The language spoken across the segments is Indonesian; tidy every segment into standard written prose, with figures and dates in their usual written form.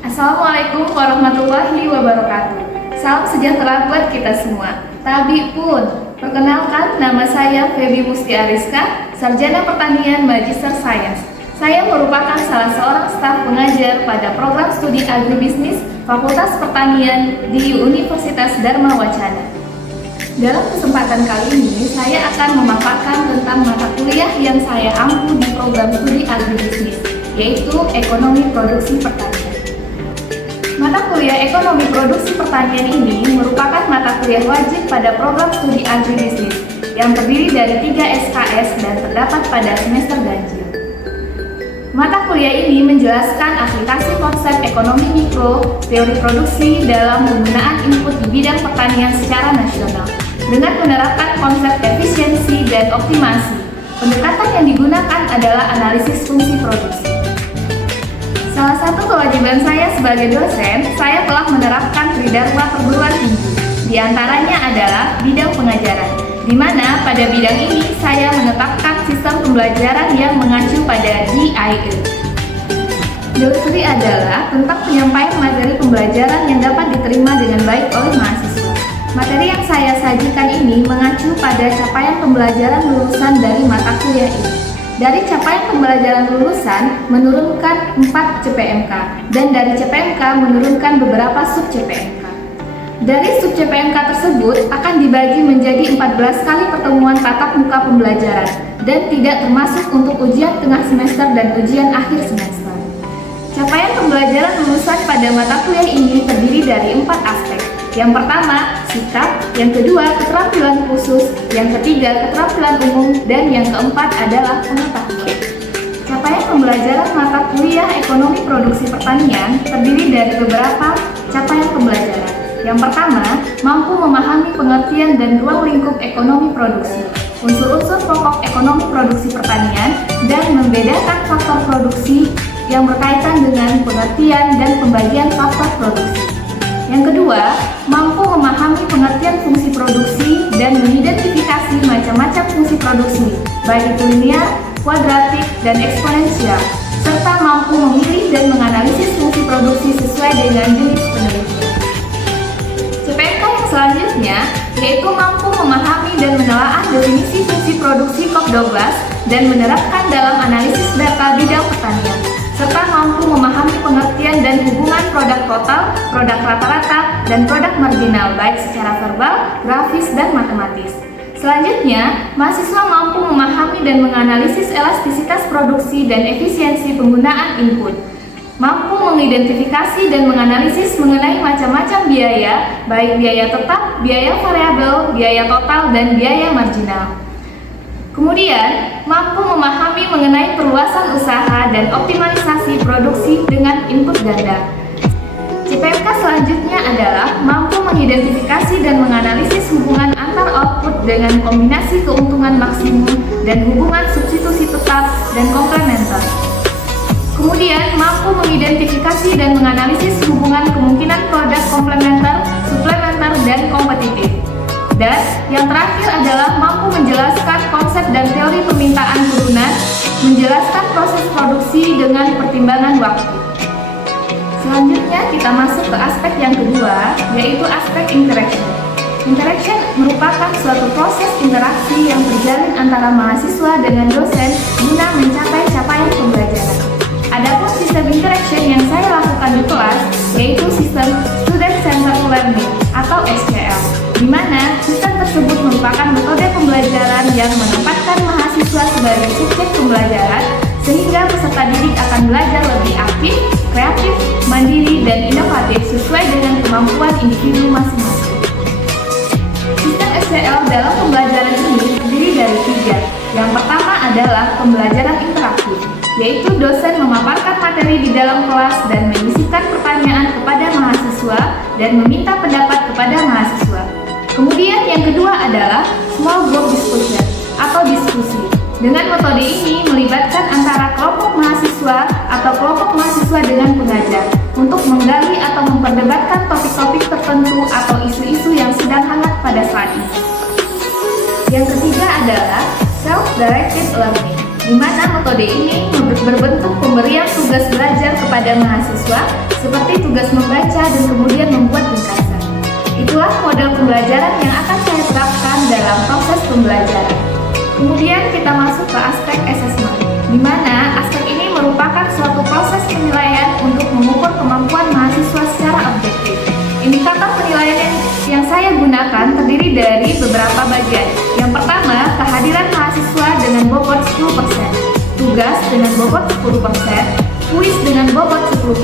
Assalamualaikum warahmatullahi wabarakatuh. Salam sejahtera buat kita semua. Tabi pun, perkenalkan nama saya Febi Musti Ariska, Sarjana Pertanian Magister Sains. Saya merupakan salah seorang staf pengajar pada program studi agribisnis Fakultas Pertanian di Universitas Dharma Wacana. Dalam kesempatan kali ini, saya akan memaparkan tentang mata kuliah yang saya ampu di program studi agribisnis, yaitu Ekonomi Produksi Pertanian. Mata kuliah Ekonomi Produksi Pertanian ini merupakan mata kuliah wajib pada program studi agribisnis yang terdiri dari 3 SKS dan terdapat pada semester ganjil. Mata kuliah ini menjelaskan aplikasi konsep ekonomi mikro, teori produksi dalam penggunaan input di bidang pertanian secara nasional dengan menerapkan konsep efisiensi dan optimasi. Pendekatan yang digunakan adalah analisis fungsi produksi. Salah satu kewajiban saya sebagai dosen, saya telah menerapkan tridharma perguruan tinggi. Di antaranya adalah bidang pengajaran, di mana pada bidang ini saya menetapkan sistem pembelajaran yang mengacu pada DIE. Doktrin adalah tentang penyampaian materi pembelajaran yang dapat diterima dengan baik oleh mahasiswa. Materi yang saya sajikan ini mengacu pada capaian pembelajaran lulusan dari mata kuliah ini. Dari capaian pembelajaran lulusan menurunkan 4 CPMK dan dari CPMK menurunkan beberapa sub CPMK. Dari sub CPMK tersebut akan dibagi menjadi 14 kali pertemuan tatap muka pembelajaran dan tidak termasuk untuk ujian tengah semester dan ujian akhir semester. Capaian pembelajaran lulusan pada mata kuliah ini terdiri dari 4 aspek. Yang pertama, sikap, yang kedua, keterampilan khusus, yang ketiga, keterampilan umum, dan yang keempat adalah pengetahuan. Capaian pembelajaran mata kuliah Ekonomi Produksi Pertanian terdiri dari beberapa capaian pembelajaran. Yang pertama, mampu memahami pengertian dan ruang lingkup ekonomi produksi, unsur-unsur pokok ekonomi produksi pertanian, dan membedakan faktor produksi yang berkaitan dengan pengertian dan pembagian faktor produksi. Yang kedua, mampu memahami pengertian fungsi produksi dan mengidentifikasi macam-macam fungsi produksi, baik itu linear, kuadratik, dan eksponensial, serta mampu memilih dan menganalisis fungsi produksi sesuai dengan jenis penelitian. CPMK yang selanjutnya yaitu mampu memahami dan menelaah definisi fungsi produksi Koch-Douglas dan menerapkan dalam analisis data bidang pertanian, serta mampu memahami pengertian dan hubungan produk total, produk rata-rata, dan produk marginal baik secara verbal, grafis, dan matematis. Selanjutnya, mahasiswa mampu memahami dan menganalisis elastisitas produksi dan efisiensi penggunaan input, mampu mengidentifikasi dan menganalisis mengenai macam-macam biaya, baik biaya tetap, biaya variabel, biaya total, dan biaya marginal. Kemudian, mampu memahami mengenai perluasan usaha dan optimalisasi produksi dengan input ganda. CPMK selanjutnya adalah mampu mengidentifikasi dan menganalisis hubungan antar output dengan kombinasi keuntungan maksimum dan hubungan substitusi tetap dan komplementer. Kemudian, mampu mengidentifikasi dan menganalisis hubungan kemungkinan produk komplementer, suplementer, dan kompetitif. Dan yang terakhir adalah mampu menjelaskan konsep dan teori permintaan turunan, menjelaskan proses produksi dengan pertimbangan waktu. Selanjutnya kita masuk ke aspek yang kedua, yaitu aspek interaction. Interaction merupakan suatu proses interaksi yang terjalin antara mahasiswa dengan dosen guna mencapai capaian pembelajaran. Adapun sistem interaction yang saya lakukan di kelas yaitu sistem Student Centered Learning atau SCL, di mana sistem tersebut merupakan metode pembelajaran yang menempatkan mahasiswa sebagai subjek pembelajaran sehingga peserta didik akan belajar lebih aktif, kreatif, mandiri, dan inovatif sesuai dengan kemampuan individu masing-masing. Sistem SCL dalam pembelajaran ini terdiri dari 3. Yang pertama adalah pembelajaran interaktif, yaitu dosen memaparkan materi di dalam kelas dan menyisipkan pertanyaan kepada mahasiswa dan meminta pendapat kepada mahasiswa. Kemudian yang kedua adalah small group discussion atau diskusi. Dengan metode ini melibatkan antara kelompok mahasiswa atau kelompok mahasiswa dengan pengajar untuk menggali atau memperdebatkan topik-topik tertentu atau isu-isu yang sedang hangat pada saat ini. Yang ketiga adalah self-directed learning, di mana metode ini berbentuk pemberian tugas belajar kepada mahasiswa seperti tugas membaca dan kemudian membuat ringkasan. Itulah model pembelajaran yang akan saya terapkan dalam proses pembelajaran. Kemudian kita masuk ke aspek assessment, di mana aspek ini merupakan suatu proses penilaian untuk mengukur kemampuan mahasiswa secara objektif. Indikator penilaian yang saya gunakan terdiri dari beberapa bagian. Yang pertama, kehadiran mahasiswa dengan bobot 10%, tugas dengan bobot 10%, kuis dengan bobot 10%,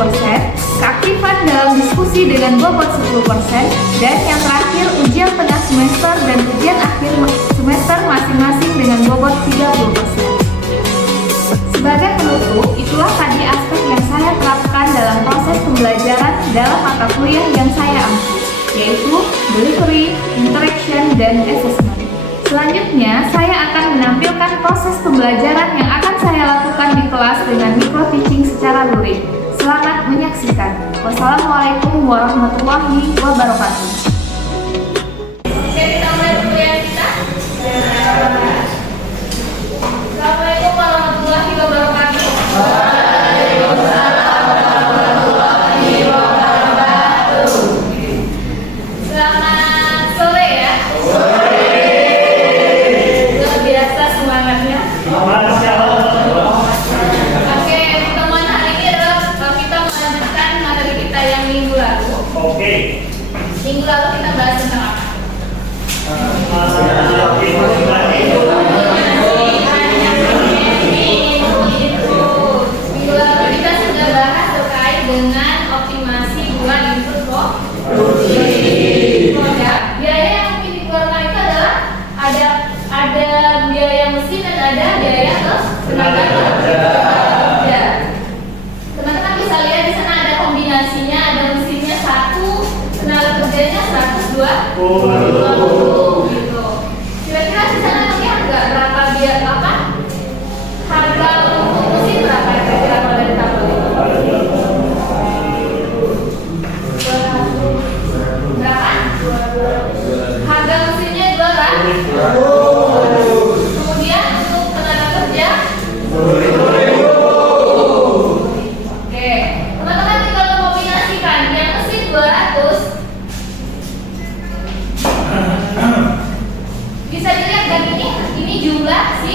keaktifan dalam diskusi dengan bobot 10%, dan yang terakhir ujian tengah semester dan ujian akhir semester masing-masing dengan bobot 30%. Sebagai penutup, itulah tadi aspek yang saya terapkan dalam proses pembelajaran dalam mata kuliah yang saya ambil, yaitu delivery, interaction, dan assessment. Selanjutnya, saya akan menampilkan proses pembelajaran yang akan saya lakukan di kelas dengan micro teaching secara luring. Selamat menyaksikan. Wassalamualaikum warahmatullahi wabarakatuh. Oke, kita mulai kuliah kita. Assalamualaikum warahmatullahi wabarakatuh. Waalaikumsalam warahmatullahi wabarakatuh. Selamat sore ya. Sore. Luar biasa semangatnya. Oke, pertemuan hari ini adalah kita melanjutkan materi kita yang minggu lalu. Oke. Minggu lalu kita bahas tentang apa? Dengan optimasi dua input produk. Biaya yang mungkin dikeluarkan itu adalah ada biaya mesin dan ada biaya tenaga kerja. Teman-teman bisa lihat di sana ada kombinasinya, ada mesinnya 1, tenaga kerjanya 120 gitu. Kira-kira di sana lihat nggak berapa biaya apa? Harga untuk mesin berapa kira-kira kalau dari tabel itu? Berapa? Harga mesinnya 200. Kemudian untuk tenaga kerja 10.000. Oke, teman-teman tinggal kombinasikan yang mesin 200. Bisa dilihat kan ini jumlah si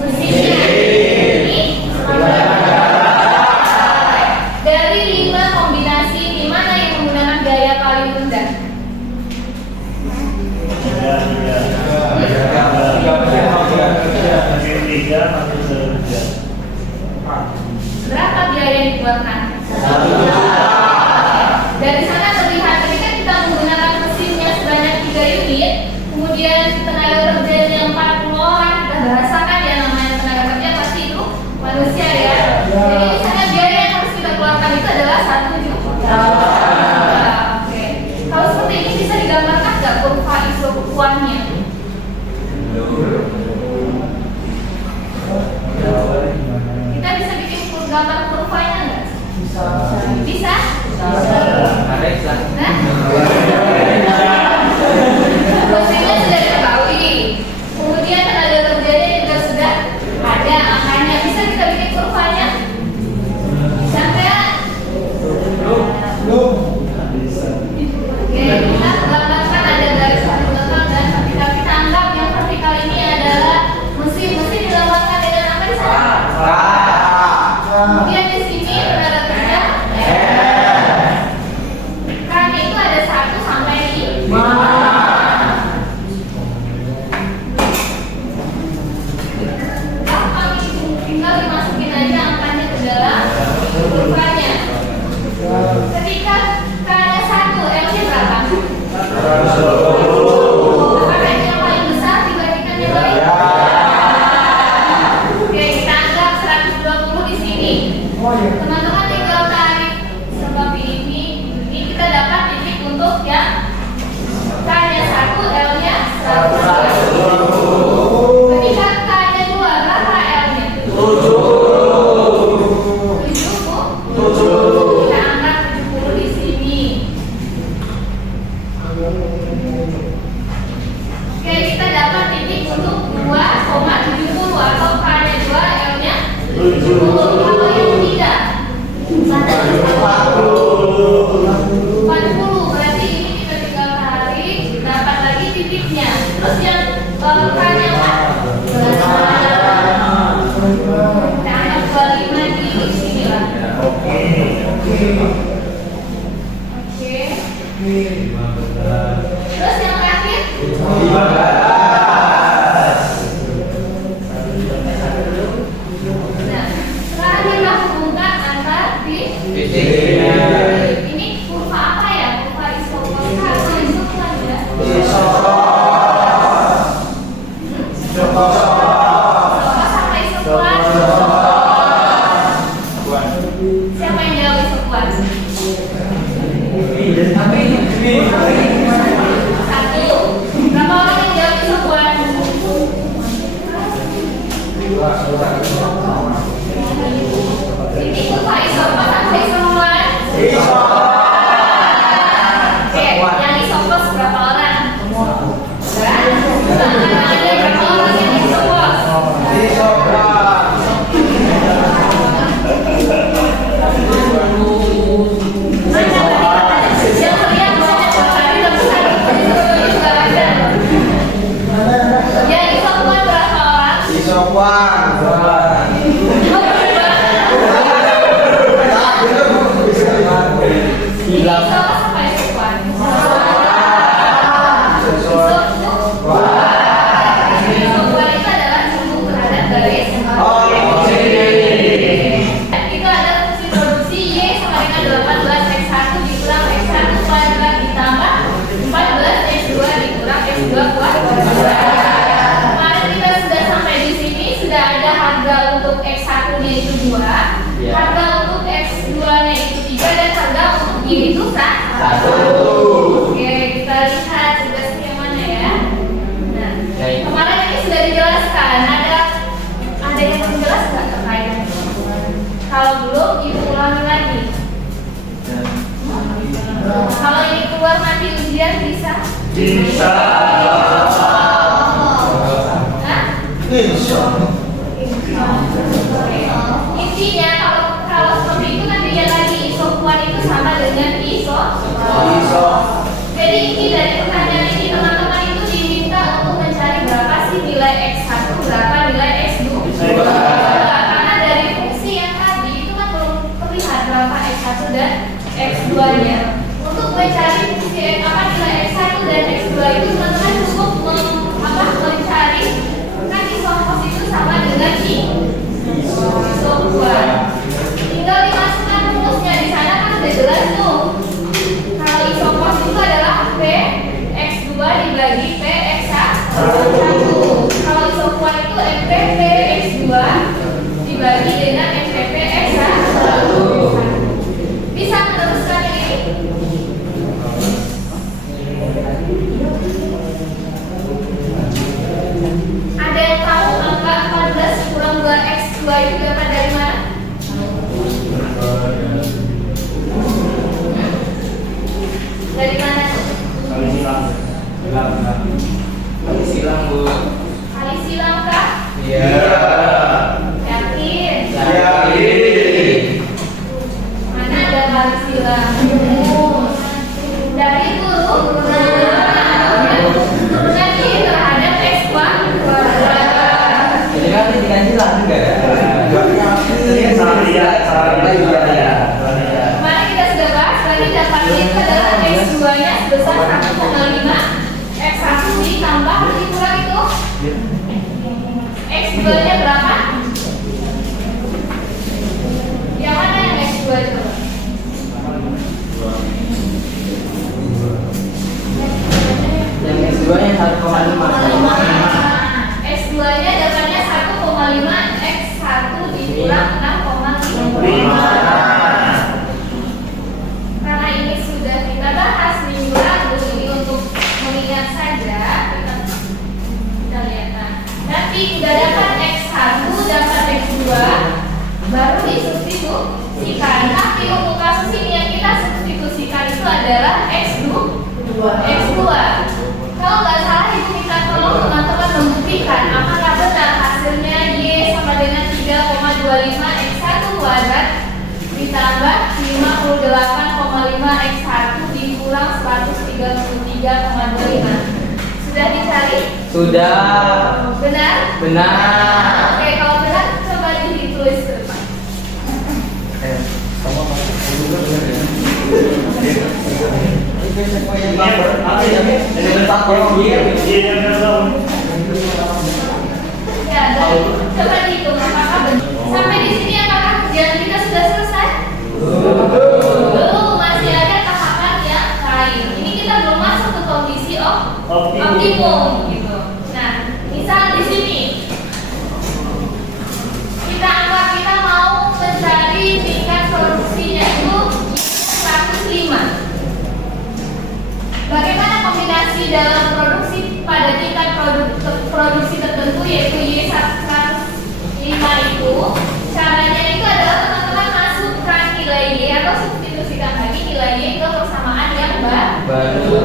mesinnya. Ini dari 5 kombinasi, di mana yang menggunakan biaya paling rendah? Berapa biaya yang dikeluarkan? Dari sana terlihat ketika kita menggunakan mesinnya sebanyak 3 unit, kemudian tenaga kerjanya 40 orang, kita bahasakan ya namanya tenaga kerja pasti itu manusia ya. Jadi di sana biaya yang harus kita keluarkan itu adalah 1 juta. Oke. Kalau seperti ini bisa digambarkan nggak kurva isokuannya? Kita bisa bikin gambar kurvanya nggak? Bisa? Nah? Mesinnya sudah diketahui, kemudian tenaga kerjanya juga sudah ada angkanya. Bisa kita bikin kurvanya? Bisa nggak? Oke, kita gambarkan ada garis horizontal dan vertikal. Kita anggap yang vertikal ini adalah mesin digambarkan dengan apa di sana? Kemudian di sini tenaga kerja. Kan itu Oke. Terus yang terakhir? 15. Nah, sekarang kita hubungkan antara titik. Ini kurva apa ya? Kurva isopos atau isokuan ya? Isopos apa isokuan? Siapa yang jawab isokuan? Satu. Berapa orang yang jawab isokuan? Ini kurva isopos atau isokuan? Oke, yang isopos berapa orang? Ada berapa orang yang isopos? Itu ada fungsi produksi Y sama dengan 18x1 dikurang x1 kuadrat ditambah 14x2 dikurang x2 kuadrat. Kemarin kita sudah sampai di sini, sudah ada harga untuk x1 nya itu 2, harga untuk x2 nya itu 3, dan harga untuk Y itu 1. Oke, kita lihat sudah skemanya ya. Nah, kemarin ini sudah dijelaskan, ada yang belum jelas nggak terkait? Kalau belum, ibu ulangi lagi. Kalau ini keluar nanti ujian bisa? Bisa. Hah? Intinya kalau seperti itu nanti lihat lagi isokuan itu sama dengan iso. Jadi inti dari pertanyaan ini teman-teman itu diminta untuk mencari berapa sih nilai x1, berapa nilai x2. Karena dari fungsi yang tadi itu kan belum terlihat berapa x1 dan x2 nya. Untuk mencari fungsi nilai x1 dan x2 itu teman-teman cukup mencari kan isopos itu sama dengan isokuan. Tinggal dimasukkan rumusnya, di sana kan udah jelas tuh. Kalau isopos itu adalah P x2 dibagi P x1. Kalau isokuan itu MPP x2 dibagi dengan MPP x1. Bisa meneruskan ini? Ada yang tahu angka 14 kurang 2x2 itu dapat dari mana? Dari mana? Kali silang, Bu. Kali silang kah? Iya. Yakin? Yakin. Mana ada kali silang? Dari guru nanti terhadap x kuadrat. Jadi kan dikasih silang juga ya. Kemarin kita sudah bahas, berarti dapatnya itu adalah x2 nya sebesar 1,5, x1 ditambah dikurang itu x2 nya berapa? Yang mana yang x2 itu? Yang x2 nya 1,5. x2 nya dapatnya 1,5, x1 dikurang 6,5. Karena ini sudah kita bahas minggu lalu, ini untuk mengingat saja. Kita lihat, nanti udah dapat x1, dapat x2, baru disubstitusikan. Tapi untuk kasus ini yang kita substitusikan itu adalah x2. Kalau nggak salah ibu minta tolong teman-teman membuktikan apakah benar hasilnya y sama dengan 3,25 x1 kuadrat ditambah 58,5 x1 dikurang 133,25. Sudah dicari? Sudah. Benar? Benar. Oke, kalau benar coba ditulis ke depan. Ya, coba dihitung apakah benar. Sampai di sini apakah kerjaan kita sudah selesai? Belum, masih ada tahapan yang lain. Ini kita belum masuk ke kondisi optimum gitu. Nah, misal di sini kita anggap kita mau mencari tingkat produksinya itu 105. Bagaimana kombinasi dalam produksi pada tingkat produksi tertentu yaitu Y105 itu? Caranya itu adalah teman-teman masukkan nilai Y atau substitusikan lagi nilai Y ke persamaan yang baru.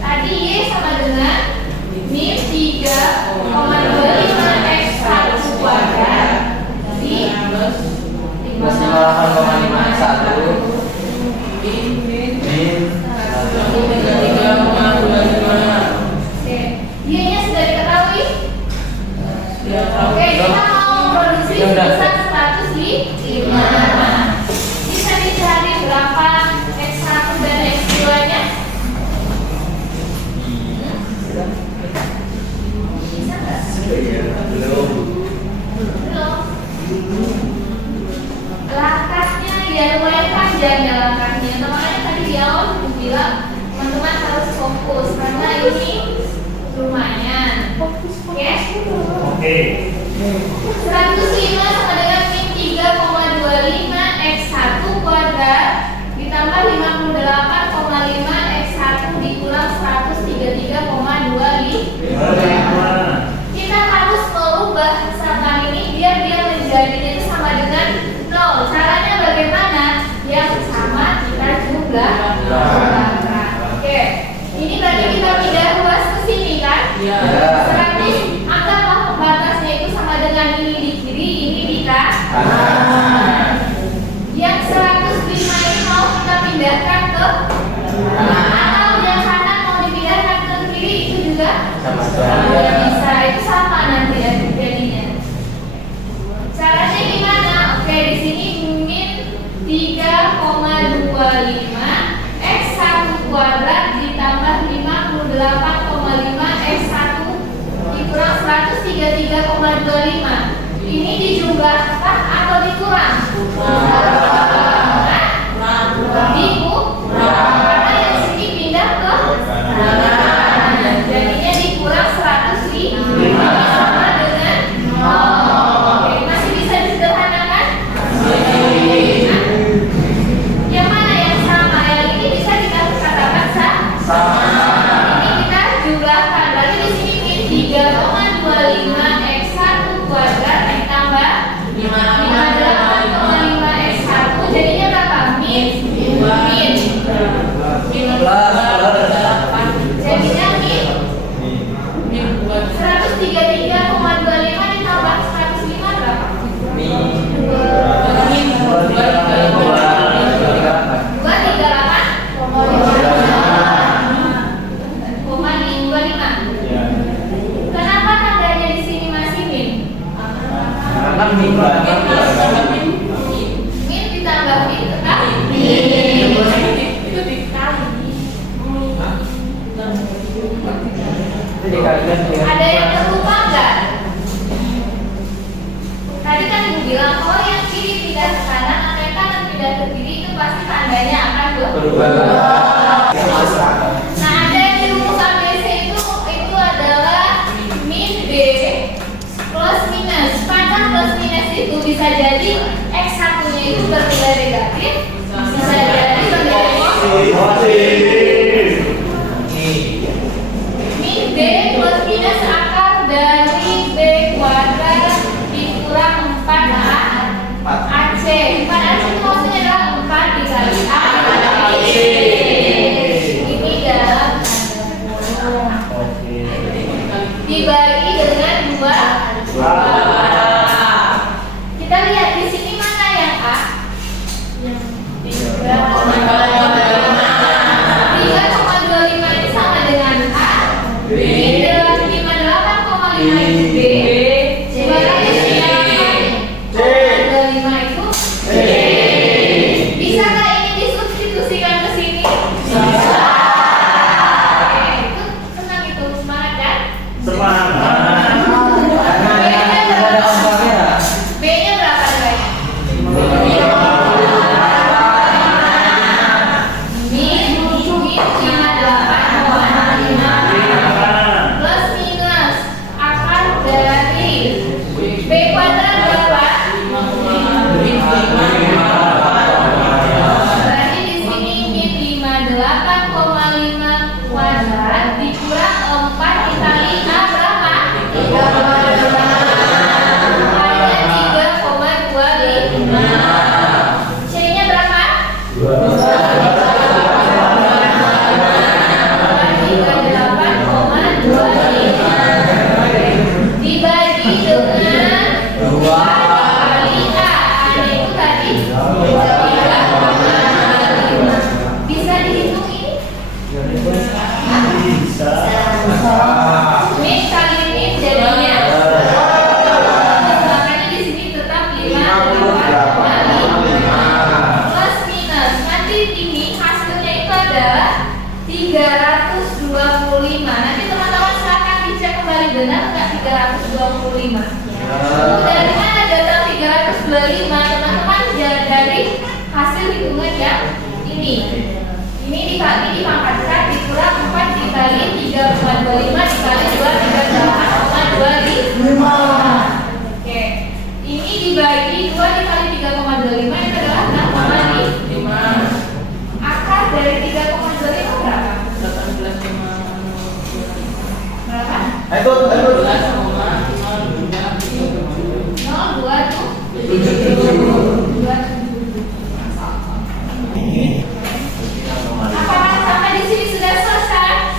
Tadi Y sama dengan min 3,25 X1 kuadrat di 58,51 Y-nya sudah diketahui? Oke, kita mau produksi sebesar 105. Bisa dicari berapa X1 dan X2-nya? Bisa nggak? Belum. Langkahnya ya lumayan panjang ya langkahnya. Makanya tadi di awal aku bilang teman-teman harus fokus karena ini lumayan. Oke? 105 sama dengan min 3,25 X1 kuadrat ditambah 58,5 X1 dikurang 133,25. Kita harus merubah misalkan ini biar dia menjadinya itu sama dengan 0. Caranya bagaimana? Yang sama kita jumlahkan. Oke. Ini berarti kita pindah ruas ke sini kan? 100. Anggaplah pembatasnya itu sama dengan ini di kiri, ini di kanan. Yang 105 ini mau kita pindahkan ke atau yang kanan mau dipindahkan ke kiri itu juga sama bisa. Itu sama nanti ya jadinya. Caranya gimana? Oke, di sini min 3,25 X1 kuadrat ditambah 58,5 X1 dikurang 133,25. Ini dijumlahkan atau dikurang? Karena yang sini pindah ke kanan. Jadinya dikurang 105 sama dengan 0. Oke, masih bisa disederhanakan? Yang mana yang sama? Yang ini bisa kita katakan sama. Ini kita jumlahkan. Berarti di sini min 3,25 X1 kuadrat ditambah 58,5 X1 jadinya berapa? Min jadinya min 133,25 ditambah 105 berapa? 238,25. Kenapa tandanya di sini masih min? Min ditambah min tetap Ada yang terlupa nggak? Tadi kan ibu bilang kalau yang kiri pindah ke kanan atau yang kanan pindah ke kiri itu pasti tandanya akan berubah. Nah, ada yang di rumus ABC itu adalah min B plus minus. Pada plus minus itu bisa jadi X1-nya itu bernilai negatif, bisa jadi bernilai positif. Min B plus minus akar dari B kuadrat dikurang 4AC. 4AC itu maksudnya adalah 4 dikali A dikali C. Ini dalam dibagi dengan 2. Kita lihat di sini mana yang A? Yang 3,25. benar nggak 325? Dari mana datang 325? Teman-teman dari hasil hitungan yang ini. Ini dipangkatkan dikurang 4 dikali 3,25 dikali 238,25. Oke. Ini dibagi 2 dikali 3,25 itu adalah 6,5. Akar dari 3,25 berapa? 18,5. Berapa? Itu 0,27. Apakah sampai di sini sudah selesai?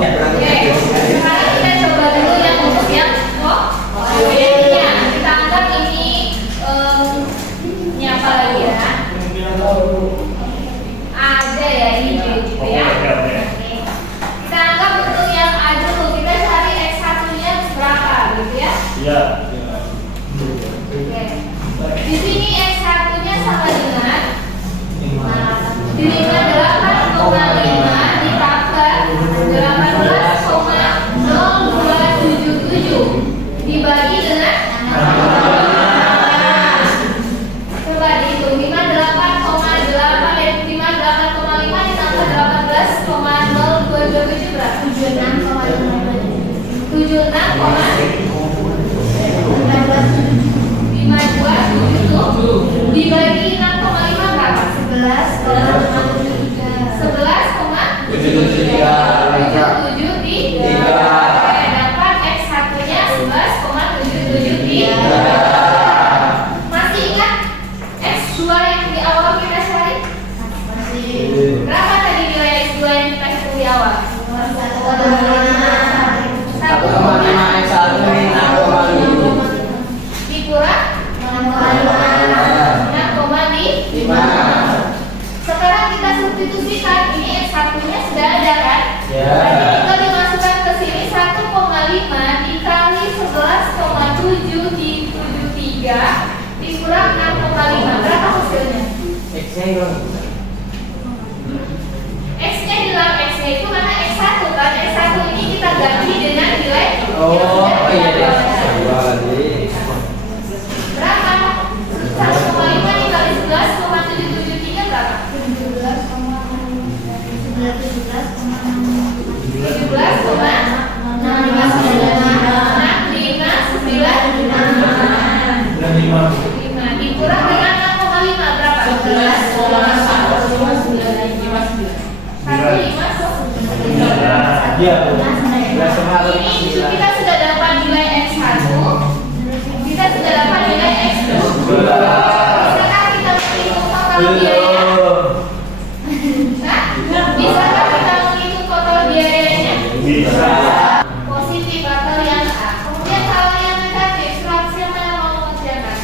Oke, sekarang kita coba dulu yang untuk yang koefisiennya. Kita anggap ini apa lagi ya? Ada ya ini gitu ya. Kita anggap untuk yang A dulu. Kita cari X1-nya berapa gitu ya? Iya. Oke. Di sini X1-nya sama dengan dirinya 8,5 ditambah 18,0277 dibagi dengan coba dihitung 58,5 ditambah 18,0227 berapa? 76,52 dibagi 6,5 berapa? 11,773 dapat X1-nya 11,773. Masih ingat X2 yang di awal kita cari? Berapa tadi nilai X2 yang kita hitung di awal? 1,5 X1 dikurang 6,5. Sekarang kita substitusikan, ini X1-nya sudah ada kan? Ya. Berarti tinggal dimasukkan ke sini 1,5 dikali 11,773 dikurang 6,5. Berapa hasilnya? X-nya hilang, X-nya itu karena X1 kan? X1 ini kita ganti dengan nilai berapa? 1,5 dikali 11,773 berapa? 17,65 dikurang dengan 6,5 berapa? 11,159. Ini kita sudah dapat nilai X1, kita sudah dapat nilai X2. Bisakah kita menghitung total biayanya? Bisakah kita menghitung total biayanya? Bisa. Positif atau yang A. Kemudian kalau yang negatif, siapa yang mau mengerjakan?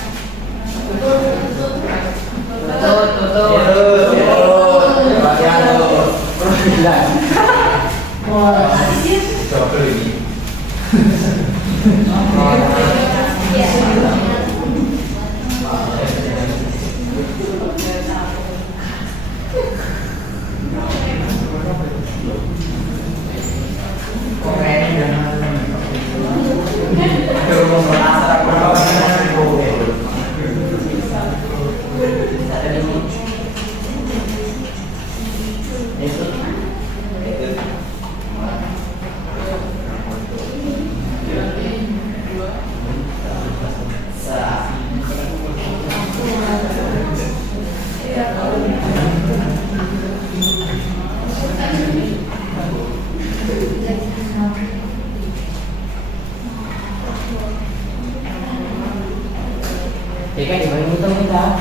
Kan dibanding itu kita.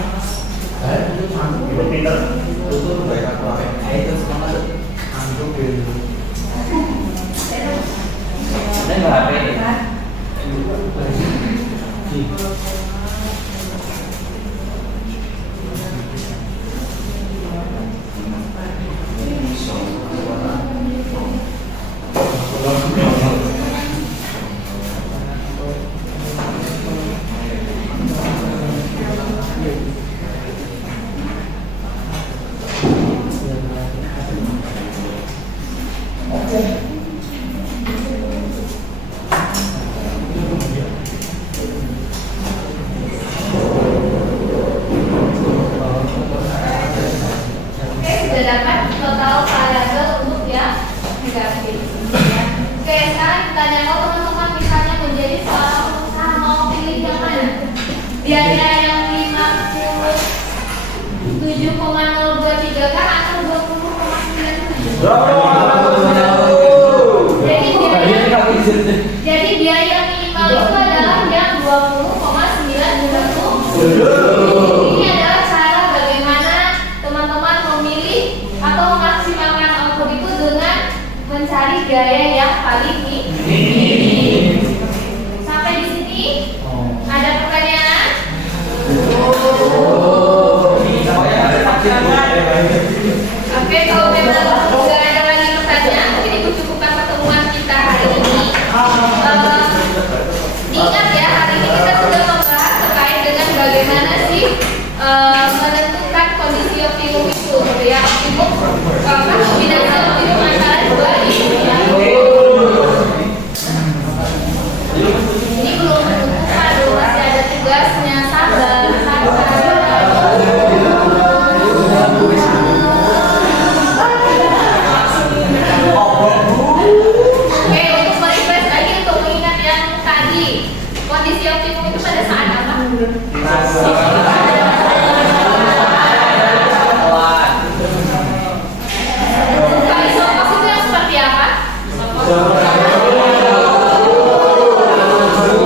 Ibu pinter. Itu semua tuh. Dan nggak HP. 7,023 kan atau 20,97. Jadi biaya minimal itu adalah yang 20,997. Ini adalah cara bagaimana teman-teman memilih atau memaksimalkan output itu dengan mencari gaya yang paling minim. Sampai di sini ada pertanyaan? Oke, kalau memang nggak ada lagi pertanyaan, mungkin Ibu cukupkan pertemuan kita hari ini. Ingat ya, hari ini kita sudah membahas terkait dengan bagaimana sih menentukan kondisi optimum itu, gitu ya. Optimum, kombinasi optimum antara dua ini. Ini belum menentukan, masih ada tugasnya. Sabar. Oke, untuk merefresh lagi, untuk mengingat yang tadi, kondisi optimum itu pada saat apa? Bukan isopos itu yang seperti apa?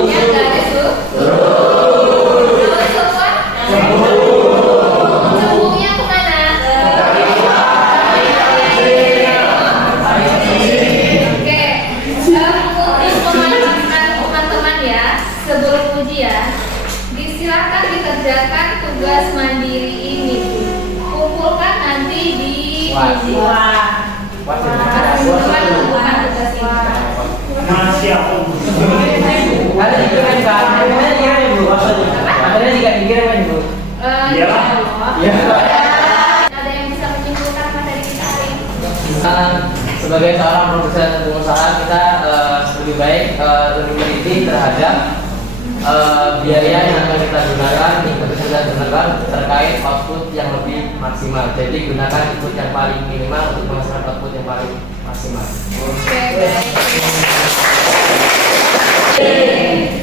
Ya, nggak ada tuh. Kalau isopos, cembungnya kemana? Oke, untuk memanfaatkan teman-teman ya, sebelum ujian, disilakan dikerjakan tugas mandiri ini. Kumpulkan nanti di teman-teman kumpulkan tugas ini. Masih aku. Ada dikirim kan? Ada dikirim Bu. Ada juga dikirim Bu. Iyalah. Iya. Ada yang bisa menyimpulkan materi kita hari ini? Sebagai seorang produsen pengusaha kita lebih baik lebih teliti terhadap biaya yang akan kita gunakan, input yang kita gunakan terkait output yang lebih maksimal. Jadi gunakan input yang paling minimal untuk menghasilkan output yang paling maksimal. Oke, baik.